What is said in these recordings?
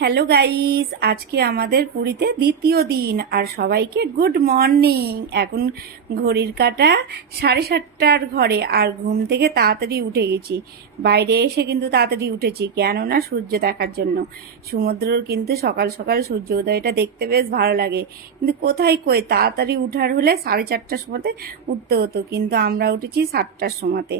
Hello guys, আজকে আমাদের পুরীতে দ্বিতীয় দিন আর সবাইকে গুড মর্নিং। এখন ঘড়ির কাঁটা 7:30টার ঘরে আর ঘুম থেকে তাড়াতাড়ি উঠে গেছি। বাইরে এসে কিন্তু তাড়াতাড়ি উঠেছি, কেননা সূর্য দেখার জন্য। সমুদ্রর কিন্তু সকাল সকাল সূর্য উদয়টা দেখতে বেশ ভালো লাগে, কিন্তু কোথায় কই তাড়াতাড়ি উঠার হলে 4:30টার সময়তে উঠতে হতো, কিন্তু আমরা উঠেছি 7টার সময়তে।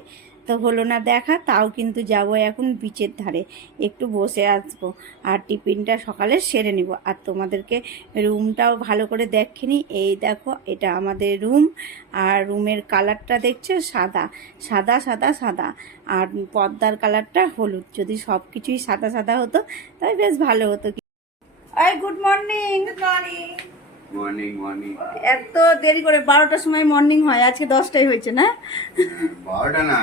তো হলো না দেখা, তাও কিন্তু যাব এখন বিচের ধারে, একটু বসে আসবো আর টিফিনটা সকালে সেরে নিব। আর তোমাদেরকে রুমটাও ভালো করে দেখিনি। এই দেখো, এটা আমাদের রুম। আর রুমের কালারটা দেখছো সাদা সাদা সাদা সাদা, আর পর্দার কালারটা হলুদ। যদি সব কিছুই সাদা সাদা হতো তাই বেশ ভালো হতো। এই good morning. Good morning. Morning morning. এত দেরি করে 12টার সময় মর্নিং হয়, আজকে 10টাই হয়েছে না? 12টা না,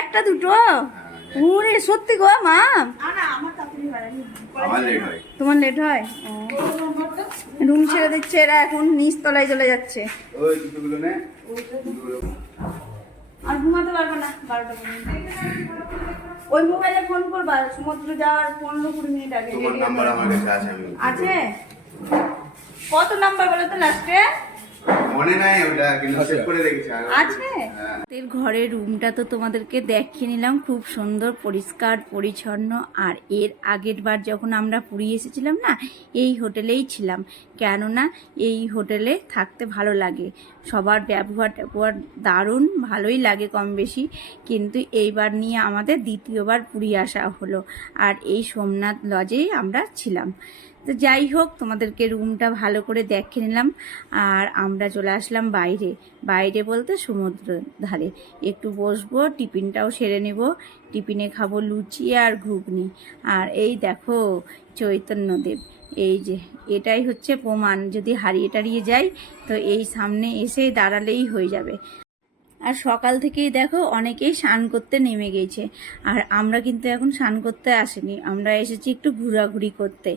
একটা দুটো? ওরে সত্যি গো মা, আমার লেট হয়। তোমার লেট হয়? রুম ছেড়ে দিচ্ছে এরা, এখন নিচ তলায় চলে যাচ্ছে। ওই দুটোগুলো নে। আর ঘুমাতে পারবো না 12টা পর্যন্ত। ওই মোবাইলে ফোন করবা, সমুদ্র যাওয়ার 15-20 মিনিট আগে। তোমার নাম্বার আমার কাছে আছে। আছে? কত নাম্বার বলো তো লাস্টে? মনে নাই, ওটা কিন্তু সেভ করে রেখেছি। আছে? এর ঘরের রুমটা তো তোমাদেরকে দেখিয়ে নিলাম, খুব সুন্দর পরিষ্কার পরিচ্ছন্ন। আর এর আগের বার যখন আমরা পুরী এসেছিলাম না, এই হোটেলেই ছিলাম, কেননা এই হোটেলে থাকতে ভালো লাগে। সবার ব্যবহার ট্যাবহার দারুণ, ভালোই লাগে কম বেশি। কিন্তু এইবার নিয়ে আমাদের দ্বিতীয়বার পুরী আসা হলো, আর এই সোমনাথ লজেই আমরা ছিলাম। তো যাই হোক, তোমাদেরকে রুমটা ভালো করে দেখে নিলাম। আর আমরা চলে আসলাম বাইরে, বাইরে বলতে সমুদ্র ধারে। একটু বসবো, টিফিনটাও সেরে নেব। টিফিনে খাবো লুচি আর ঘুগনি। আর এই দেখো চৈতন্যদেব, এই যে এটাই হচ্ছে প্রমাণ, যদি হারিয়ে টারিয়ে যাই তো এই সামনে এসে দাঁড়ালেই হয়ে যাবে। আর সকাল থেকেই দেখো অনেকেই স্নান করতে নেমে গেছে, আর আমরা কিন্তু এখন স্নান করতে আসিনি, আমরা এসেছি একটু ঘোরাঘুরি করতে।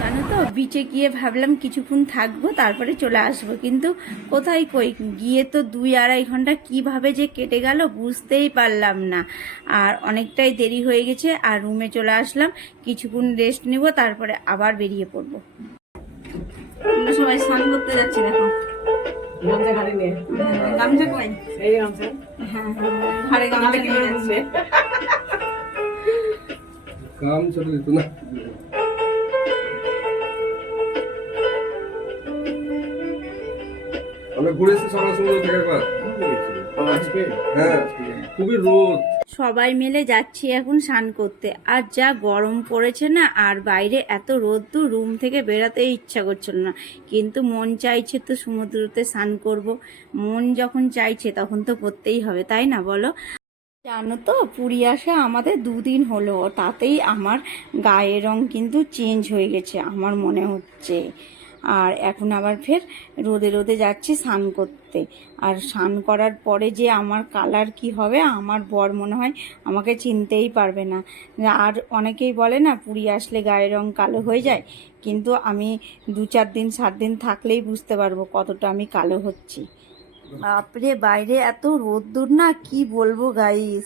জানো তো, বিচে গিয়ে ভাবলাম কিছুক্ষণ থাকবো, তারপরে চলে আসবো, কিন্তু কোথায় কই গিয়ে তো 2-2.5 ঘন্টা কিভাবে যে কেটে গেল বুঝতেই পারলাম না। আর অনেকটাই দেরি হয়ে গেছে, আর রুমে চলে আসলাম, কিছুক্ষণ রেস্ট নিব, তারপরে আবার বেরিয়ে পড়বো। আমরা সবাই স্নান করতে যাচ্ছি, দেখো গামছা কই? হ্যাঁ, ঘরে গামছা নিয়ে যাচ্ছে। গামছা তো দিত না। আমরা ঘুরে এসে সকাল সমুদ্র থেকে একবার আজকে হ্যাঁ, খুবই রোদ। সবাই মিলে যাচ্ছি এখন স্নান করতে, আর যা গরম পড়েছে না, আর বাইরে এত রোদ্দুর, রুম থেকে বেরোতেই ইচ্ছা করছিল না, কিন্তু মন চাইছে তো সমুদ্রতে স্নান করব। মন যখন চাইছে তখন তো করতেই হবে, তাই না বলো? জানো তো, পুরী আসা আমাদের 2 দিন হলো, তাতেই আমার গায়ের রং কিন্তু চেঞ্জ হয়ে গেছে আমার মনে হচ্ছে। আর এখন আবার ফের রোদে রোদে যাচ্ছি স্নান করতে। আর স্নান করার পরে যে আমার কালার কি হবে, আমার বর মনে হয় আমাকে চিনতেই পারবে না। আর অনেকেই বলে না পুরী আসলে গায়ের রং কালো হয়ে যায়, কিন্তু আমি 2-4 দিন 7 দিন থাকলেই বুঝতে পারবো কতটা আমি কালো হচ্ছি। বাপরে, বাইরে এত রোদ্দুর না, কি বলবো গাইস।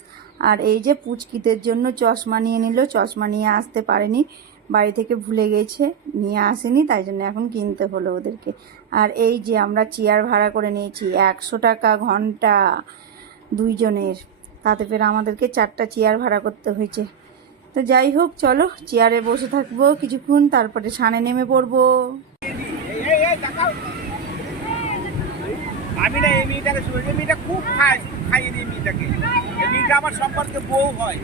আর এই যে পুচকিদের জন্য চশমা নিয়ে নিল, চশমা নিয়ে আসতে পারেনি, বাড়ি থেকে ভুলে গেছে, নিয়ে আসেনি, তাই জন্য এখন কিনতে হলো ওদেরকে। আর এই যে আমরা চেয়ার ভাড়া করে নিয়েছি 100 টাকা ঘন্টা 2 জনের, তাতে ফের আমাদেরকে 4টা চেয়ার ভাড়া করতে হয়েছে। তো যাই হোক, চলো চেয়ারে বসে থাকবো কিছুক্ষণ, তারপরে সানে নেমে পড়বো। আমি না এই মেয়েটাকে শুনেছি, এই মেয়েটা খুব খায়, খুব খাইয়ে দিই মেয়েটাকে। এই মেয়েটা আমার সম্পর্কে বউ হয়।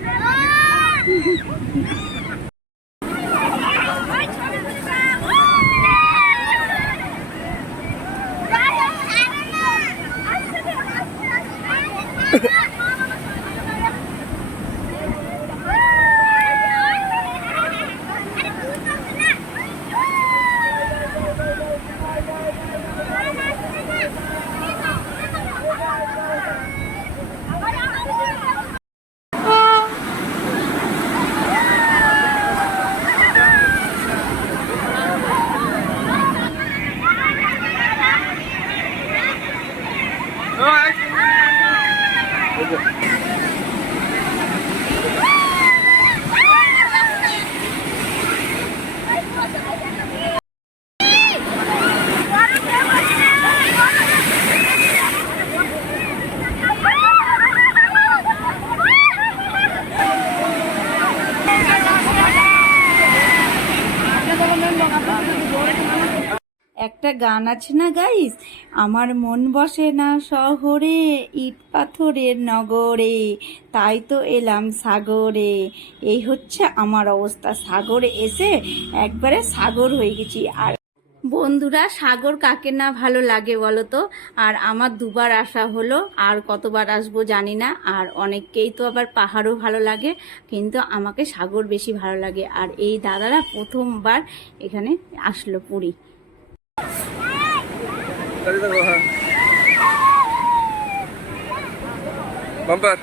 একটা গান আছে না গাইস, আমার মন বসে না শহরে, ইট পাথরের নগরে, তাই তো এলাম সাগরে। এই হচ্ছে আমার অবস্থা, সাগরে এসে একবারে সাগর হয়ে গেছি। আর বন্ধুরা, সাগর কাকে না ভালো লাগে বলো তো? আর আমার দুবার আসা হলো, আর কতবার আসবো জানি না। আর অনেককেই তো আবার পাহাড়ও ভালো লাগে, কিন্তু আমাকে সাগর বেশি ভালো লাগে। আর এই দাদারা প্রথমবার এখানে আসলো পুরী। বাম্পার।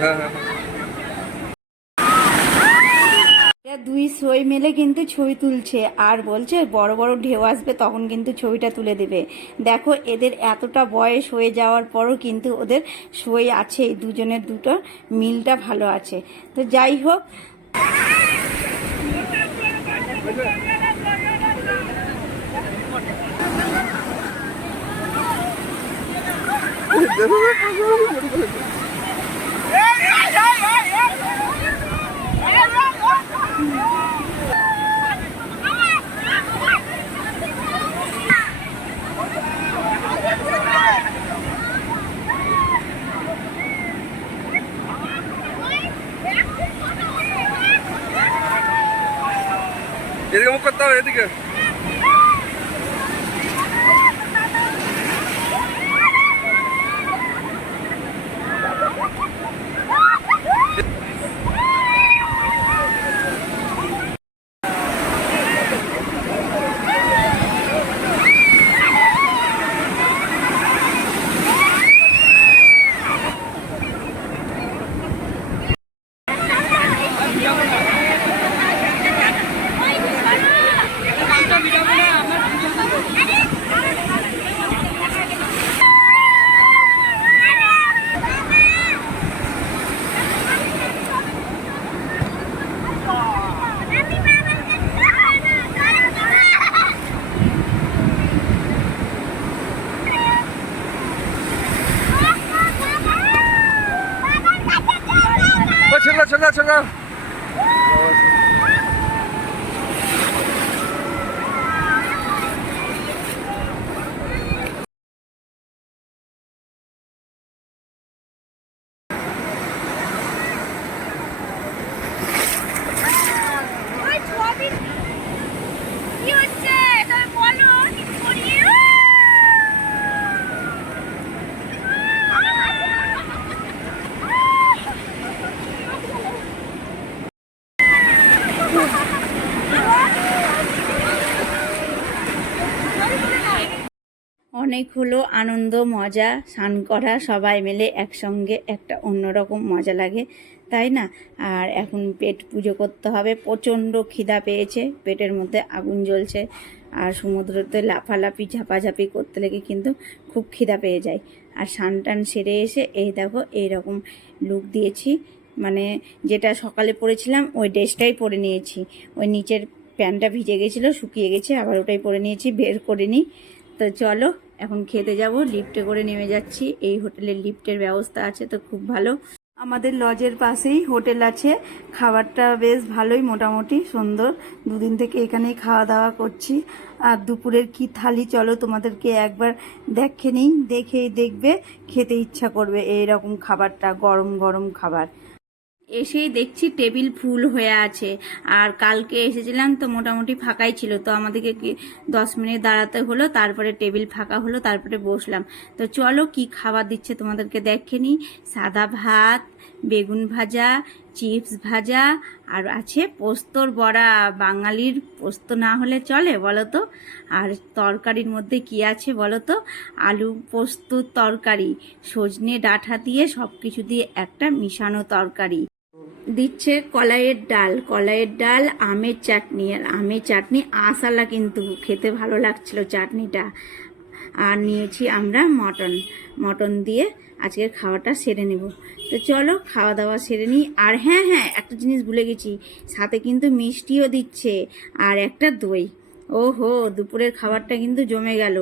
হ্যাঁ হ্যাঁ। দুই সই মিলে কিন্তু ছবি তুলছে, আর বলছে বড় বড় ঢেউ আসবে তখন কিন্তু ছবিটা তুলে দেবে। দেখো, এদের এতটা বয়স হয়ে যাওয়ার পরও কিন্তু ওদের সই আছে, দুজনের দুটো মিলটা ভালো আছে। তো যাই হোক, এদিকে মুখ করতে হবে, এদিকে। ছেড়ে ছেড়ে ছেড়ে। অনেক হলো আনন্দ মজা, স্নান করা, সবাই মিলে একসঙ্গে একটা অন্যরকম মজা লাগে, তাই না? আর এখন পেট পুজো করতে হবে, প্রচণ্ড খিদা পেয়েছে, পেটের মধ্যে আগুন জ্বলছে। আর সমুদ্রতে লাফালাফি ঝাপাঝাপি করতে লেগে কিন্তু খুব খিদা পেয়ে যায়। আর স্নান টান সেরে এসে এই দেখো এইরকম লুক দিয়েছি, মানে যেটা সকালে পরেছিলাম ওই ড্রেসটাই পরে নিয়েছি। ওই নিচের প্যান্টটা ভিজে গেছিলো, শুকিয়ে গেছে, আবার ওটাই পরে নিয়েছি, বের করিনি। তো চলো এখন খেতে যাব, লিফটে করে নেমে যাচ্ছি। এই হোটেলের লিফটের ব্যবস্থা আছে তো খুব ভালো। আমাদের লজের পাশেই হোটেল আছে, খাবারটা বেশ ভালোই, মোটামুটি সুন্দর। দুদিন থেকে এখানেই খাওয়া দাওয়া করছি। আর দুপুরের কি থালি চলো তোমাদেরকে একবার দেখে নিই, দেখেই দেখবে খেতে ইচ্ছা করবে এই রকম খাবারটা, গরম গরম খাবার। এসেই দেখছি টেবিল ফুল হয়ে আছে, আর কালকে এসেছিলাম তো মোটামুটি ফাঁকাই ছিল, তো আমাদেরকে 10 মিনিট দাঁড়াতে হলো, তারপরে টেবিল ফাঁকা হলো, তারপরে বসলাম। তো চলো কি খাবার দিচ্ছে তোমাদেরকে দেখে নিই। সাদা ভাত, বেগুন ভাজা, চিপস ভাজা, আর আছে পোস্তর বড়া। বাঙালির পোস্ত না হলে চলে বলো তো? আর তরকারির মধ্যে কি আছে বলো তো? আলু পোস্তর তরকারি, সজনে ডাঁটা দিয়ে সব কিছু দিয়ে একটা মিশানো তরকারি। দিচ্ছে কলাইয়ের ডাল, আমের চাটনি। আর আমের চাটনি আসালা, কিন্তু খেতে ভালো লাগছিল চাটনিটা। আর নিয়েছি আমরা মটন দিয়ে আজকের খাওয়াটা সেরে নেব। তো চলো খাওয়া দাওয়া সেরে নিই। আর হ্যাঁ, একটা জিনিস ভুলে গেছি, সাথে কিন্তু মিষ্টিও দিচ্ছে আর একটা দই। ওহো, দুপুরের খাবারটা কিন্তু জমে গেল।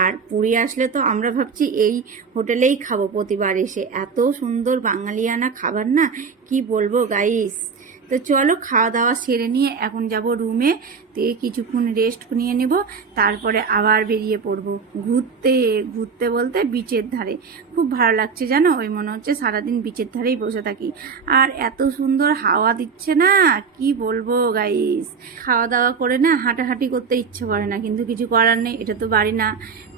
আর পুরী আসলে তো আমরা ভাবছি এই হোটেলেই খাবো প্রতিবার এসে, এত সুন্দর বাঙালিয়ানা খাবার না, কি বলবো গাইস। তো চলো খাওয়া দাওয়া সেরে নিয়ে এখন যাব রুমে, দিয়ে কিছুক্ষণ রেস্ট নিয়ে নেব, তারপরে আবার বেরিয়ে পড়বো ঘুরতে বলতে বিচের ধারে। খুব ভালো লাগছে জানো, ওই মনে হচ্ছে সারাদিন বিচের ধারেই বসে থাকি। আর এত সুন্দর হাওয়া দিচ্ছে না, কি বলবো গাইস। খাওয়া দাওয়া করে না হাঁটাহাঁটি করতে ইচ্ছে করে না, কিন্তু কিছু করার নেই, এটা তো বাড়ি না,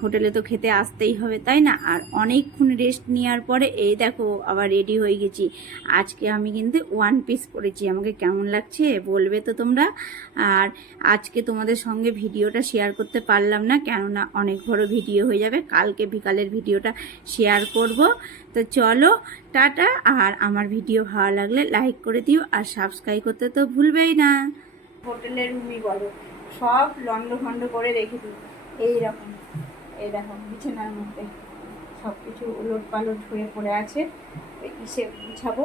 হোটেলে তো খেতে আসতেই হবে, তাই না? আর অনেকক্ষণ রেস্ট নেওয়ার পরে এই দেখো আবার রেডি হয়ে গেছি। আজকে আমি কিন্তু 1 পিস পরেছি, আমাকে কেমন লাগছে বলবে তো তোমরা। আর আজকে তোমাদের সঙ্গে ভিডিওটা শেয়ার করতে পারলাম না, কেননা অনেক বড় ভিডিও হয়ে যাবে, কালকে বিকালের ভিডিওটা শেয়ার করব। তো চলো টাটা। আর আমার ভিডিও ভালো লাগলে লাইক করে দিও, আর সাবস্ক্রাইব করতে তো ভুলবেই না। হোটেলের রুমই বলো, সব লন্ডভন্ড করে রেখে দিই এইরকম। এই দেখো বিছানার মধ্যে সব কিছু উলট পালট হয়ে পড়ে আছে, কিসে গুছাবো।